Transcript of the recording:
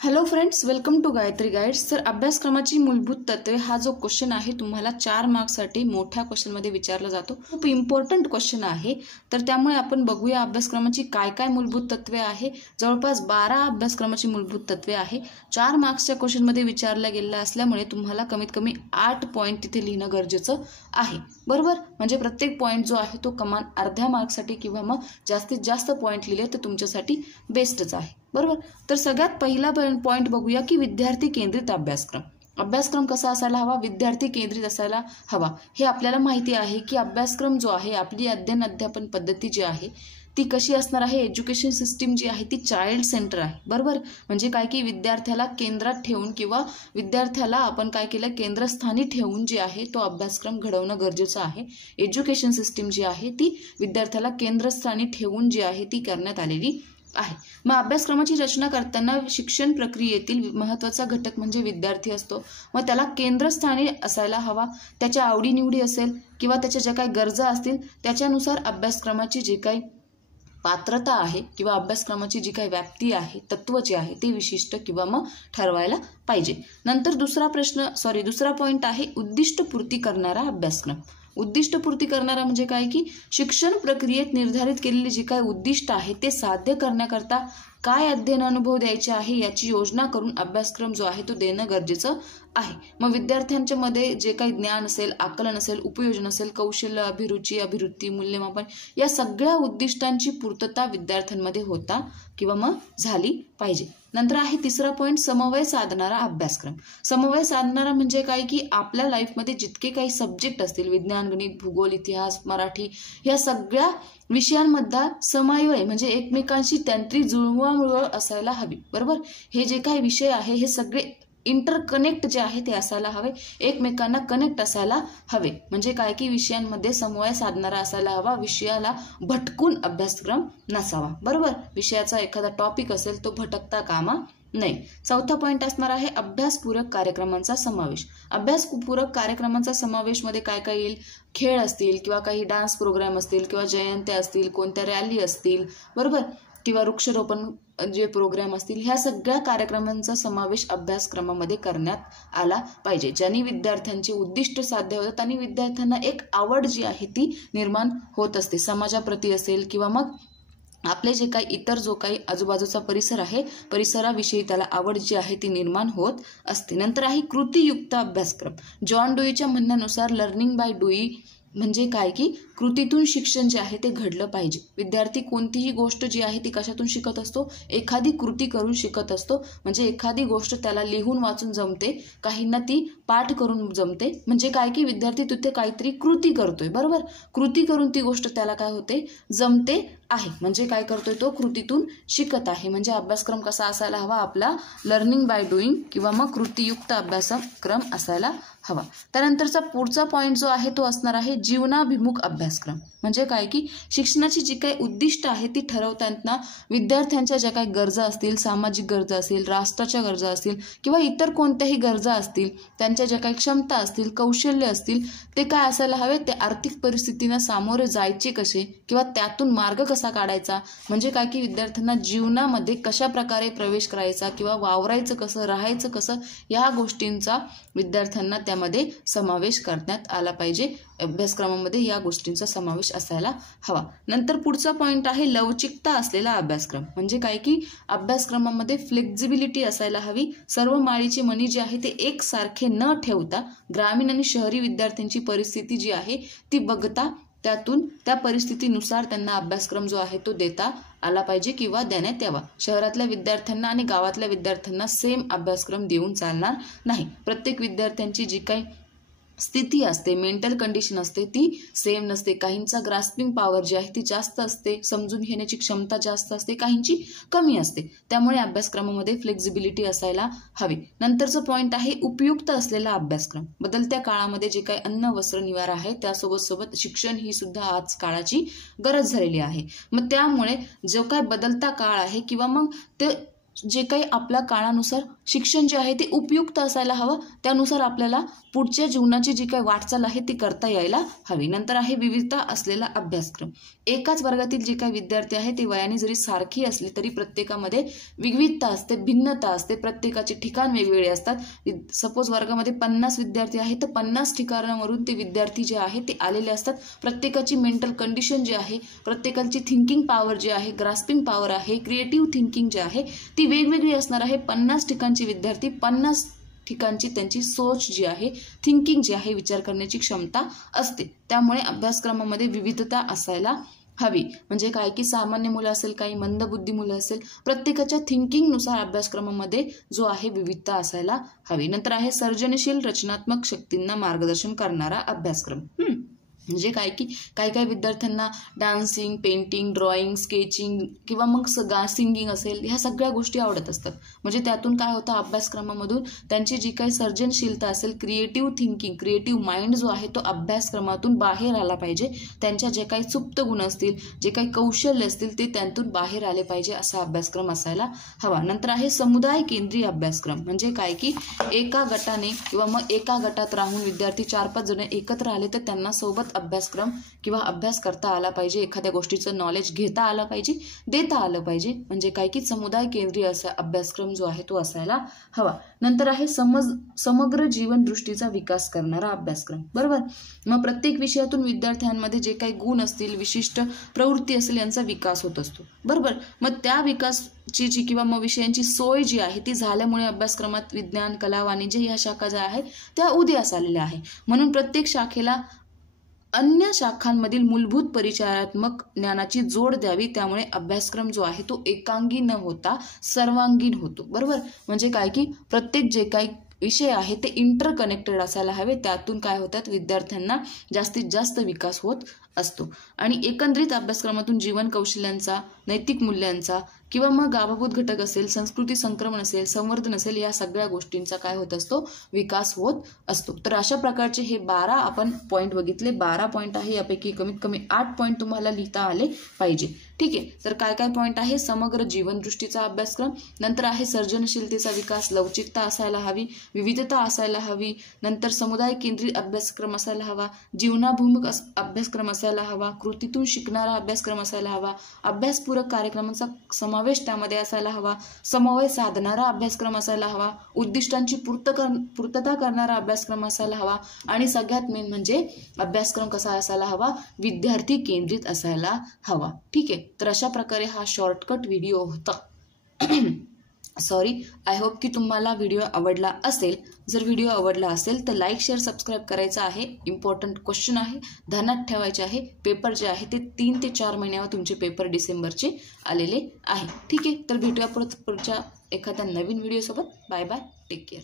Hello friends, welcome to Gayatri Guides. तर अभ्यासक्रमाची मूलभूत तत्वे हा जो क्वेश्चन आहे तुम्हाला 4 मार्क्ससाठी मोठ्या क्वेश्चनमध्ये विचारला जातो. खूप इम्पॉर्टंट क्वेश्चन आहे. तर त्यामुळे आपण बघूया अभ्यासक्रमाची काय काय मूलभूत तत्वे आहे. जवळपास 12 अभ्यासक्रमाची मूलभूत तत्वे आहे. 4 मार्क्सच्या क्वेश्चनमध्ये विचारला गेलेला असल्यामुळे तुम्हाला कमीत कमी 8 पॉईंट तिथे लिहिणं गरजेचं आहे. बरोबर, म्हणजे प्रत्येक पॉईंट जो आहे तो कमान अर्ध्या मार्क्ससाठी किंवा मग जास्तीत जास्त पॉईंट लिहिले तर तुमच्यासाठी बेस्टच आहे. बरोबर, तर सगळ्यात पहिला पॉईंट बघूया की विद्यार्थी केंद्रित अभ्यासक्रम. अभ्यासक्रम कसा असायला हवा? विद्यार्थी केंद्रित असायला हवा. हे आपल्याला माहिती आहे की अभ्यासक्रम जो आहे, आपली अध्यापन पद्धती जी आहे ती कशी असणार आहे. एज्युकेशन सिस्टीम जी आहे ती चाइल्ड सेंटर आहे. बरोबर, म्हणजे काय की विद्यार्थ्याला केंद्रात ठेवून किंवा विद्यार्थ्याला आपण काय केलं, केंद्रस्थानी ठेवून जे आहे तो अभ्यासक्रम घडवणं गरजेचं आहे. एज्युकेशन सिस्टीम जी आहे ती विद्यार्थ्याला केंद्रस्थानी ठेवून जी आहे ती करण्यात आलेली आहे. मग अभ्यासक्रमाची रचना करताना शिक्षण प्रक्रियेतील महत्त्वाचा घटक म्हणजे विद्यार्थी असतो. मग त्याला केंद्रस्थानी असायला हवा. त्याच्या आवडीनिवडी असेल किंवा त्याच्या ज्या काही गरजा असतील त्याच्यानुसार अभ्यासक्रमाची जी काही पात्रता आहे किंवा अभ्यासक्रमाची जी काही व्याप्ती आहे, तत्व जे आहे ते विशिष्ट किंवा मग ठरवायला पाहिजे. नंतर दुसरा पॉईंट आहे उद्दिष्टपूर्ती करणारा अभ्यासक्रम. उद्दिष्टपूर्ती करणारा म्हणजे काय की शिक्षण प्रक्रियेत निर्धारित केलेली जी काही उद्दिष्ट आहे ते साध्य करण्याकरता काय अध्ययन अनुभव द्यायचे आहे याची योजना करून अभ्यासक्रम जो आहे तो देणं गरजेचं आहे. मग विद्यार्थ्यांच्या मध्ये जे काही ज्ञान असेल, आकलन असेल, उपयोजन असेल, कौशल्य, अभिरुची, अभिवृत्ती, मूल्यमापन या सगळ्या उद्दिष्टांची पूर्तता विद्यार्थ्यांमध्ये होता किंवा मग झाली पाहिजे. नंतर आहे तिसरा पॉईंट समन्वय साधणारा अभ्यासक्रम. समन्वय साधणारा म्हणजे काय की आपल्या लाईफमध्ये जितके काही सब्जेक्ट असतील, विज्ञान, गणित, भूगोल, इतिहास, मराठी या सगळ्या विषयांमधला समन्वय म्हणजे एकमेकांशी त्यांची जुळवाजुळव असायला हवी. बरोबर, हे जे काही विषय आहे हे सगळे इंटरकनेक्ट जे आहे ते असायला हवे, एकमेकांना कनेक्ट असायला हवे. म्हणजे काय की विषयांमध्ये समन्वय साधणारा असायला हवा, विषयाला भटकून अभ्यासक्रम नसावा. बरोबर, विषयाचा एखादा टॉपिक असेल तो भटकता कामा नाही. चौथा पॉईंट असणार आहे अभ्यासपूरक कार्यक्रमांचा समावेश. अभ्यासपूरक कार्यक्रमांचा समावेश मध्ये काय काय येईल? खेळ असतील किंवा काही डान्स प्रोग्राम असतील किंवा जयंत्या असतील, कोणत्या रॅली असतील, बरोबर, किंवा वृक्षारोपण जे प्रोग्राम असतील, ह्या सगळ्या कार्यक्रमांचा समावेश अभ्यासक्रमामध्ये करण्यात आला पाहिजे, ज्यांनी विद्यार्थ्यांचे उद्दिष्ट साध्य होतात आणि विद्यार्थ्यांना एक आवड जी आहे ती निर्माण होत असते. समाजाप्रती असेल किंवा मग आपले जे काही इतर जो काही आजूबाजूचा परिसर आहे, परिसराविषयी त्याला आवड जी आहे ती निर्माण होत असते. नंतर आहे कृतीयुक्त अभ्यासक्रम. जॉन डुईच्या म्हणण्यानुसार लर्निंग बाय डुईंग म्हणजे काय की कृतीतून शिक्षण जे आहे ते घडलं पाहिजे. विद्यार्थी कोणतीही गोष्ट जी आहे ती कशातून शिकत असतो? एखादी कृती करून शिकत असतो. म्हणजे एखादी गोष्ट त्याला लिहून वाचून जमते, काहींना ती पाठ करून जमते. म्हणजे काय की विद्यार्थी तिथे काहीतरी कृती करतोय. बरोबर, कृती करून ती गोष्ट त्याला काय होते? जमते आहे. म्हणजे काय करतोय तो? कृतीतून शिकत आहे. म्हणजे अभ्यासक्रम कसा असायला हवा आपला? लर्निंग बाय डुईंग किंवा मग कृतीयुक्त अभ्यासक्रम असायला हवा. त्यानंतरचा पुढचा पॉईंट जो आहे तो असणार आहे जीवनाभिमुख अभ्यासक्रम. म्हणजे काय की शिक्षणाची जी काही उद्दिष्ट आहे ती ठरवताना विद्यार्थ्यांच्या ज्या काही गरजा असतील, सामाजिक गरजा असतील, राष्ट्राच्या गरजा असतील किंवा इतर कोणत्याही गरजा असतील, त्यांच्या ज्या काही क्षमता असतील, कौशल्य असतील, ते काय असायला हवे? ते आर्थिक परिस्थितींना सामोरे जायचे कसे किंवा त्यातून मार्ग कसा काढायचा, म्हणजे काय की विद्यार्थ्यांना जीवनामध्ये कशा प्रकारे प्रवेश करायचा किंवा वावरायचं कसं, राहायचं कसं, या गोष्टींचा विद्यार्थ्यांना त्यामध्ये समावेश करण्यात आला पाहिजे. अभ्यासक्रमामध्ये या गोष्टींचा समावेश असायला हवा. नंतर पुढचा पॉईंट आहे लवचिकता असलेला अभ्यासक्रम. म्हणजे काय की अभ्यासक्रमामध्ये फ्लेक्झिबिलिटी असायला हवी. सर्व माळीचे मणी जे आहे ते एकसारखे न ठेवता ग्रामीण आणि शहरी विद्यार्थ्यांची परिस्थिती जी आहे ती बघता त्यातून त्या परिस्थितीनुसार त्यांना अभ्यासक्रम जो आहे तो देता आला पाहिजे किंवा देण्यात यावा. शहरातल्या विद्यार्थ्यांना आणि गावातल्या विद्यार्थ्यांना सेम अभ्यासक्रम देऊन चालणार नाही. प्रत्येक विद्यार्थ्यांची जी काही स्थिती असते, मेंटल कंडिशन असते ती सेम नसते. काहींचा ग्रास्पिंग पॉवर जी आहे ती जास्त असते, समजून घेण्याची क्षमता जास्त असते, काहींची कमी असते. त्यामुळे अभ्यासक्रमामध्ये फ्लेक्झिबिलिटी असायला हवी. नंतरचं पॉईंट आहे उपयुक्त असलेला अभ्यासक्रम. बदलत्या काळामध्ये जे काही अन्न, वस्त्र, निवारा आहे त्यासोबत शिक्षण ही सुद्धा आज काळाची गरज झालेली आहे. मग त्यामुळे जो काय बदलता काळ आहे किंवा मग ते जे काही आपल्या काळानुसार शिक्षण जे आहे ते उपयुक्त असायला हवं, त्यानुसार आपल्याला पुढच्या जीवनाची जी काही वाटचाल आहे ती करता यायला हवी. नंतर आहे विविधता असलेला अभ्यासक्रम. एकाच वर्गातील जे काही विद्यार्थी आहे ते वयाने जरी सारखी असली तरी प्रत्येकामध्ये विविधता असते, भिन्नता असते, प्रत्येकाचे ठिकाण वेगवेगळे असतात. सपोज वर्गामध्ये 50 विद्यार्थी आहेत तर 50 ठिकाणावरून ते विद्यार्थी जे आहे ते आलेले असतात. प्रत्येकाची मेंटल कंडिशन जी आहे, प्रत्येकाची थिंकिंग पॉवर जी आहे, ग्रास्पिंग पॉवर आहे, क्रिएटिव्ह थिंकिंग जी आहे ती वेगवेगळी असणार आहे. 50 ठिकाणचे विद्यार्थी, 50 ठिकाणची त्यांची सोच जी आहे, थिंकिंग जी आहे, विचार करण्याची क्षमता असते. त्यामुळे अभ्यासक्रमामध्ये विविधता असायला हवी. म्हणजे काय की सामान्य मुलं असेल, काही मंदबुद्धी मुलं असेल, प्रत्येकाच्या थिंकिंगनुसार अभ्यासक्रमामध्ये जो आहे विविधता असायला हवी. नंतर आहे सर्जनशील रचनात्मक शक्तींना मार्गदर्शन करणारा अभ्यासक्रम. म्हणजे काय की काही विद्यार्थ्यांना डान्सिंग, पेंटिंग, ड्रॉइंग, स्केचिंग किंवा मग सिंगिंग असेल, ह्या सगळ्या गोष्टी आवडत असतात. म्हणजे त्यातून काय होतं, अभ्यासक्रमामधून त्यांची जी काही सर्जनशीलता असेल, क्रिएटिव्ह थिंकिंग, क्रिएटिव्ह माइंड जो आहे तो अभ्यासक्रमातून बाहेर आला पाहिजे. त्यांच्या जे काही सुप्त गुण असतील, जे काही कौशल्य असतील ते त्यांतून बाहेर आले पाहिजे, असा अभ्यासक्रम असायला हवा. नंतर आहे समुदाय केंद्रीय अभ्यासक्रम. म्हणजे काय की एका गटाने किंवा मग एका गटात राहून विद्यार्थी 4-5 जण एकत्र आले तर त्यांना सोबत अभ्यासक्रम किंवा अभ्यास करता आला पाहिजे, एखाद्या गोष्टीचं नॉलेज घेता आलं पाहिजे, देता आलं पाहिजे. म्हणजे काय की समुदाय केंद्रीय असा अभ्यासक्रम जो आहे तो असायला हवा. नंतर आहे समग्र जीवन दृष्टीचा विकास करणारा अभ्यासक्रम. बरोबर. मग प्रत्येक विषयातून विद्यार्थ्यांमध्ये जे काही गुण असतील, विशिष्ट प्रवृत्ती असेल, यांचा विकास होत असतो. बरोबर. मग त्या विकासची जी किंवा मग विषयांची सोय जी आहे ती झाल्यामुळे अभ्यासक्रमात विज्ञान, कला, वाणिज्य ह्या शाखा ज्या आहेत त्या उदयास आलेल्या आहे. म्हणून प्रत्येक शाखेला अन्य शाखांमधील मूलभूत परिचयात्मक ज्ञानाची जोड द्यावी. त्यामुळे अभ्यासक्रम जो आहे तो एकांगी न होता सर्वांगीण होतो. बरोबर. म्हणजे काय की प्रत्येक जे काही विषय आहे ते इंटरकनेक्टेड असायला हवे. त्यातून काय होतात, विद्यार्थ्यांना जास्तीत जास्त विकास होत असतो. आणि एकंदरीत अभ्यासक्रमातून जीवन कौशल्यांचा, नैतिक मूल्यांचा किंवा मग गावाभूत घटक असेल, संस्कृती संक्रमण असेल, संवर्धन असेल, या सगळ्या गोष्टींचा काय होत असतो, विकास होत असतो. तर अशा प्रकारचे हे 12 आपण पॉईंट बघितले. 12 पॉईंट आहे, यापैकी कमीत कमी 8 पॉईंट तुम्हाला लिहिता आले पाहिजे. ठीक आहे. तर काय काय पॉईंट आहे, समग्र जीवनदृष्टीचा अभ्यासक्रम, नंतर आहे सर्जनशीलतेचा विकास, लवचिकता असायला हवी, विविधता असायला हवी, नंतर समुदाय केंद्रित अभ्यासक्रम असायला हवा, जीवनाभिमुख अभ्यासक्रम असायला हवा, कृतीतून शिकणारा अभ्यासक्रम असायला हवा, अभ्यासपूरक कार्यक्रमांचा समावेश त्यामध्ये असायला हवा, समन्वय साधणारा अभ्यासक्रम असायला हवा, उद्दिष्टांची पूर्तता करणारा अभ्यासक्रम असायला हवा, आणि सगळ्यात मेन म्हणजे अभ्यासक्रम कसा असायला हवा, विद्यार्थी केंद्रित असायला हवा. ठीक आहे. तर अशा प्रकारे हा शॉर्टकट व्हिडिओ होता. सॉरी. आय होप की तुम्हाला व्हिडिओ आवडला असेल. जर व्हिडिओ आवडला असेल तर लाईक, शेअर, सबस्क्राईब करायचं आहे. इम्पॉर्टंट क्वेश्चन आहे, ध्यानात ठेवायचे आहे. पेपर जे आहे ते 3 ते 4 महिन्यावर तुमचे पेपर डिसेंबरचे आलेले आहे. ठीक आहे. तर भेटूया पुढच्या एखाद्या नवीन व्हिडिओसोबत. Bye bye. Take care.